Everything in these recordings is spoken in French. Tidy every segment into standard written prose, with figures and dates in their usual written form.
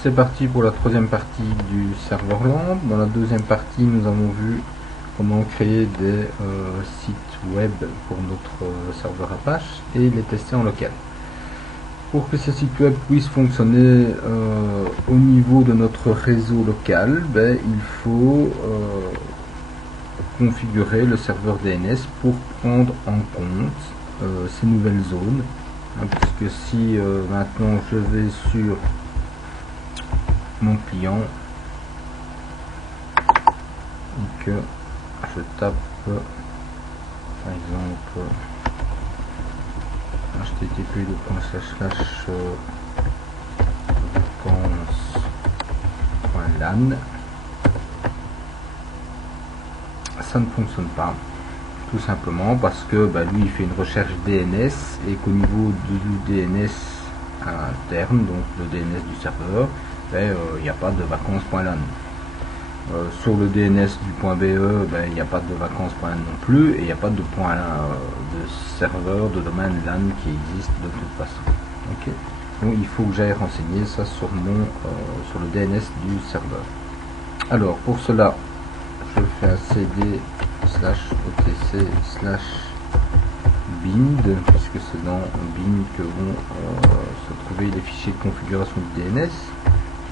C'est parti pour la troisième partie du serveur LAMP. Dans la deuxième partie, nous avons vu comment créer des sites web pour notre serveur Apache et les tester en local. Pour que ces sites web puissent fonctionner au niveau de notre réseau local, il faut configurer le serveur DNS pour prendre en compte ces nouvelles zones. Puisque si maintenant je vais sur mon client et que je tape par exemple http://vacances.lan, ça ne fonctionne pas, tout simplement parce que lui il fait une recherche DNS et qu'au niveau du DNS interne, donc le DNS du serveur, il n'y a pas de vacances.lan. Sur le DNS du .be, il n'y a pas de vacances.lan non plus, et il n'y a pas de de serveur de domaine LAN qui existe de toute façon. Okay. Donc il faut que j'aille renseigner ça sur sur le DNS du serveur. Alors pour cela, je fais un cd/otc/bind, puisque c'est dans bind que vont se trouver les fichiers de configuration du DNS.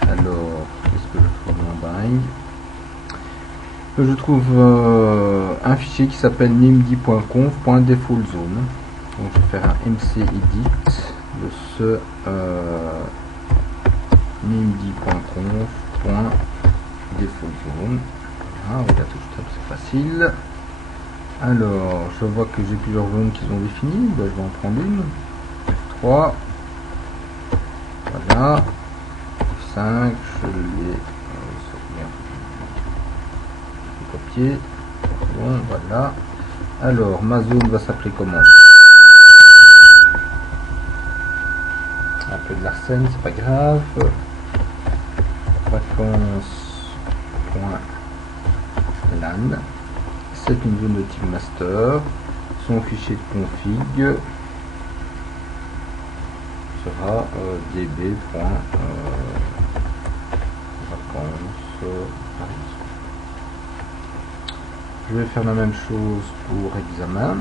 Alors qu'est-ce que je trouve dans bind? Je trouve un fichier qui s'appelle nimd.conf.defaultzone. Donc je vais faire un mcedit de ce nimd.conf.defaultzone. Ah, regarde, c'est facile. Alors, je vois que j'ai plusieurs zones qui sont définies. Je vais en prendre une. F3. Voilà. F5. Je l'ai copié. Bon, voilà. Alors, ma zone va s'appeler comment? Un peu de l'arsène, c'est pas grave. Vacances.lan. C'est une zone de type master. Son fichier de config sera db.vacances. Je vais faire la même chose pour examen.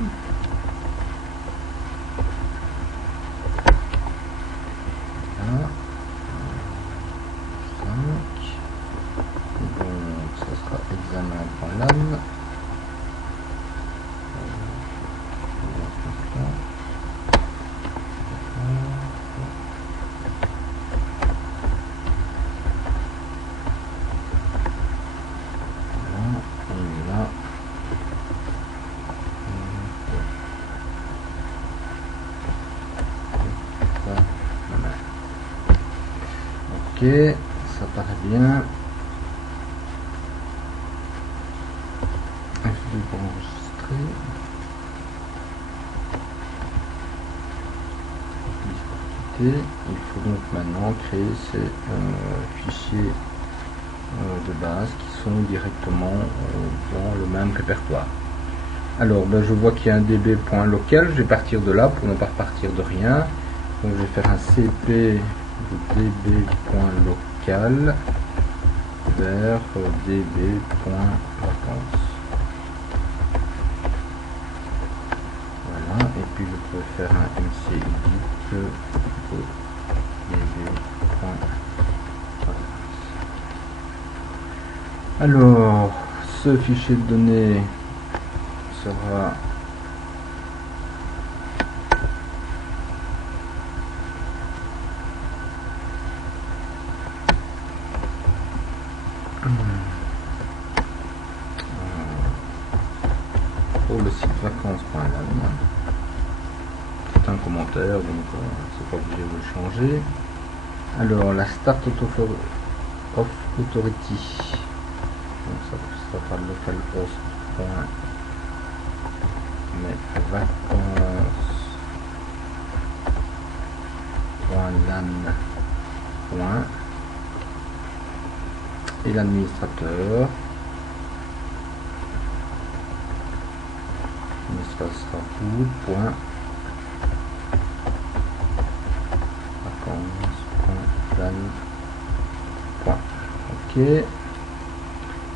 Voilà. 5. Donc ça sera examen.lan. Ok, ça paraît bien. F2 pour enregistrer. Il faut donc maintenant créer ces fichiers de base qui sont directement dans le même répertoire. Alors je vois qu'il y a un db.local, je vais partir de là pour ne pas repartir de rien. Donc je vais faire un cp de db.local vers db.vacances. Voilà, et puis je peux faire un mcedit de db.vacances. Alors, ce fichier de données sera pour le site vacances.lan. C'est un commentaire, donc c'est pas obligé de le changer. Alors la start of authority, donc ça sera par localhost. Mais vacances.lan. Et l'administrateur. Ça sera root.vacances.lan Ok.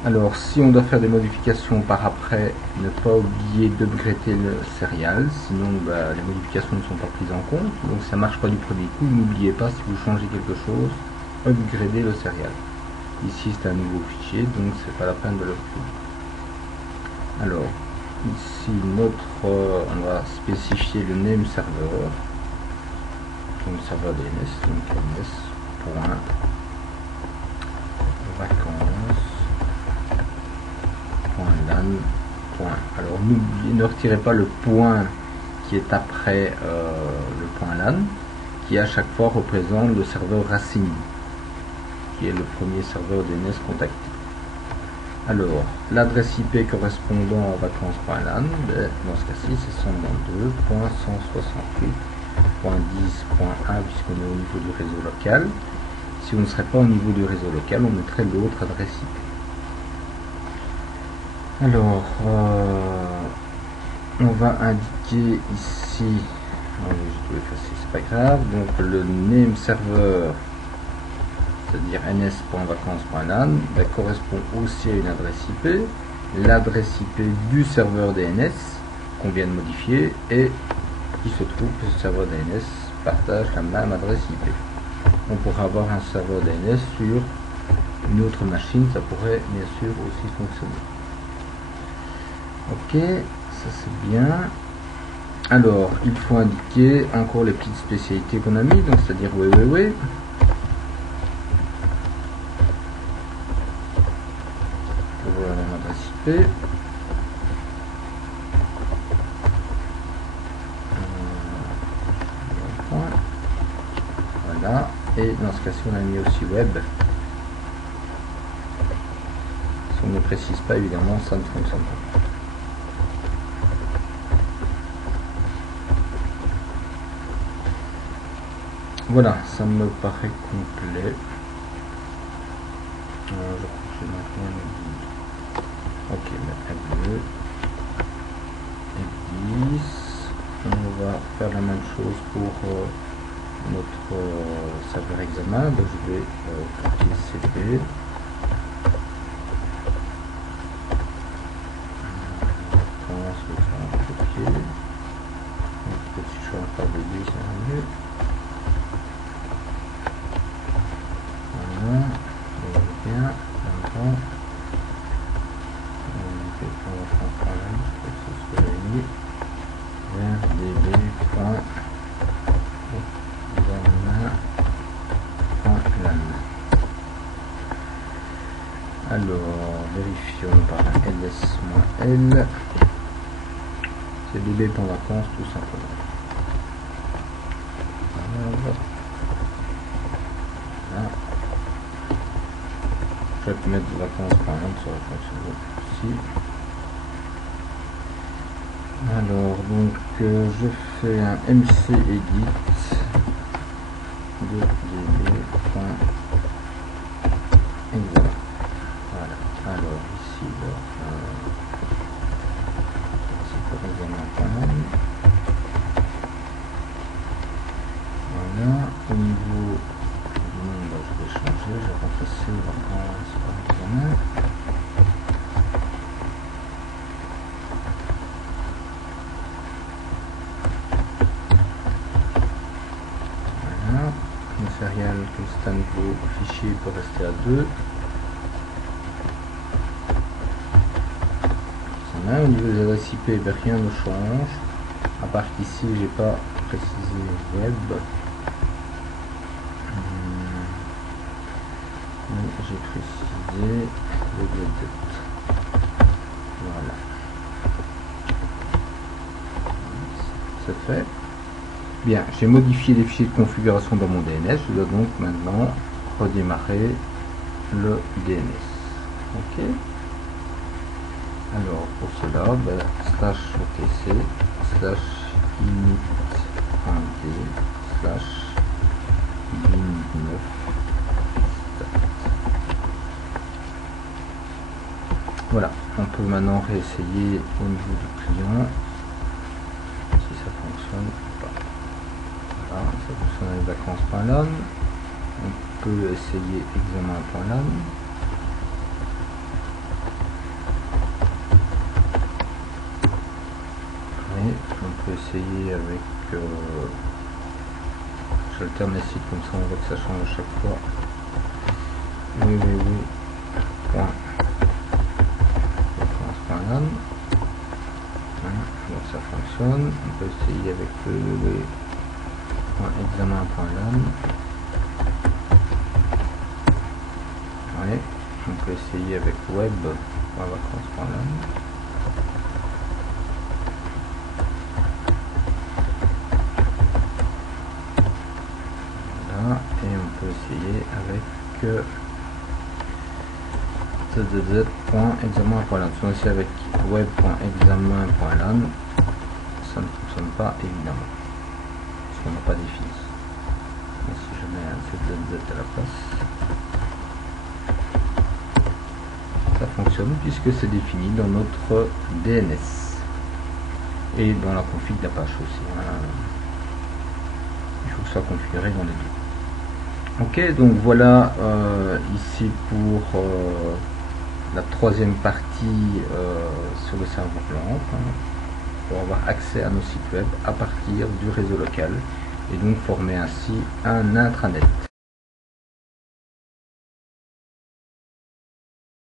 Alors, si on doit faire des modifications par après, ne pas oublier d'upgrader le serial, sinon les modifications ne sont pas prises en compte. Donc, ça marche pas du premier coup. N'oubliez pas, si vous changez quelque chose, upgrader le serial. Ici, c'est un nouveau fichier, donc c'est pas la peine de l'upgrader. Alors, ici, on va spécifier le name server. Donc, serveur DNS, donc ns.vacances.lan. Alors, ne retirez pas le point qui est après le point LAN, qui à chaque fois représente le serveur racine, qui est le premier serveur DNS contacté. Alors, l'adresse IP correspondant à vacances.lan, dans ce cas-ci, c'est 192.168.10.1 puisqu'on est au niveau du réseau local. Si on ne serait pas au niveau du réseau local, on mettrait l'autre adresse IP. Alors, on va indiquer ici, je dois effacer, c'est pas grave, donc le name server, c'est-à-dire ns.vacances.lan, correspond aussi à une adresse IP, l'adresse IP du serveur DNS qu'on vient de modifier, et il se trouve que ce serveur DNS partage la même adresse IP. On pourrait avoir un serveur DNS sur une autre machine, ça pourrait bien sûr aussi fonctionner. Ok, ça c'est bien. Alors, il faut indiquer encore les petites spécialités qu'on a mis, donc c'est-à-dire www. Voilà la même adresse IP. Voilà, et dans ce cas-ci on a mis aussi web. Si on ne précise pas, évidemment, ça ne fonctionne pas. Voilà, ça me paraît complet. Je crois que j'ai maintenant ok, F2, F10. On va faire la même chose pour notre serveur examen. Donc je vais copier CP. Copier. Si je suis encore de 10, ça va mieux. Voilà, bien, maintenant, alors, vérifions par ls-l, c'est db.vacances tout simplement. Voilà. Je vais mettre vacances par exemple sur la fonction ici. Alors donc je fais un mc edit de db.examen. Voilà. Alors ici c'est pour examen. Voilà. Au niveau du nom, je vais changer, je vais remplacer vacances par examen. Serial que c'est un nouveau fichier pour rester à 2. Au niveau des adresses IP, rien ne change. À part qu'ici, j'ai pas précisé web. Mais j'ai précisé le web. Voilà. C'est fait. Bien, j'ai modifié les fichiers de configuration dans mon DNS, je dois donc maintenant redémarrer le DNS. Ok. Alors pour cela, slash otc slash init.d slash bin9 voilà, on peut maintenant réessayer au niveau du client si ça fonctionne ou pas. Voilà, ça fonctionne avec vacances.lan. On peut essayer examen.lan. Oui, on peut essayer avec... j'alterne les sites comme ça, on voit que ça change à chaque fois. Oui. Point. Référence.lan. Donc ça fonctionne. On peut essayer avec examen.lan. Oui, on peut essayer avec web.vacances.lan. Voilà, et on peut essayer avec zzz.examen.lan. Sinon ici avec web.examen.lan, ça ne fonctionne pas évidemment, parce qu'on n'a pas défini. Mais si je mets un zzz à la place, ça fonctionne puisque c'est défini dans notre DNS et dans la config d'Apache aussi. Voilà. Il faut que ça soit configuré dans les deux. Ok, donc voilà ici pour la troisième partie sur le serveur LAMP, pour avoir accès à nos sites web à partir du réseau local et donc former ainsi un intranet.